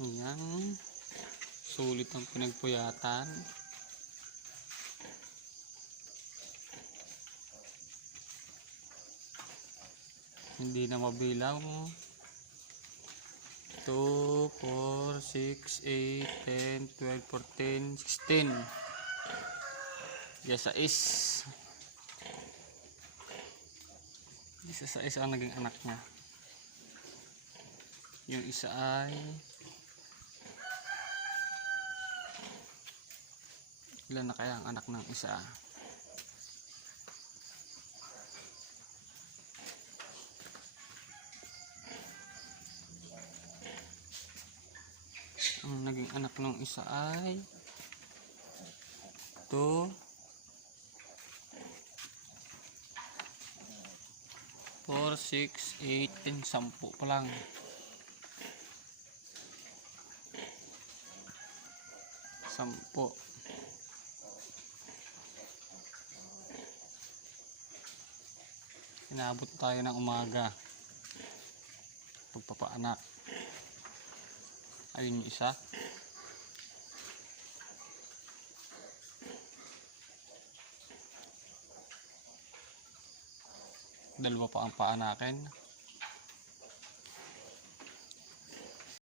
Ayan. Sulit ang pinagpuyatan. Hindi na mabilang. 2, 4, 6, 8, 10, 12, 14, 16. Isa ang naging anak niya. Yung isa ay ilan na kaya ang anak ng isa? Ang naging anak ng isa ay 2, 4, 6, 8, 10, 10 pa lang. Sampo. Inabot tayo ng umaga. Pagpapaanak. Ayun yung isa. Dalawa pa ang paanakin.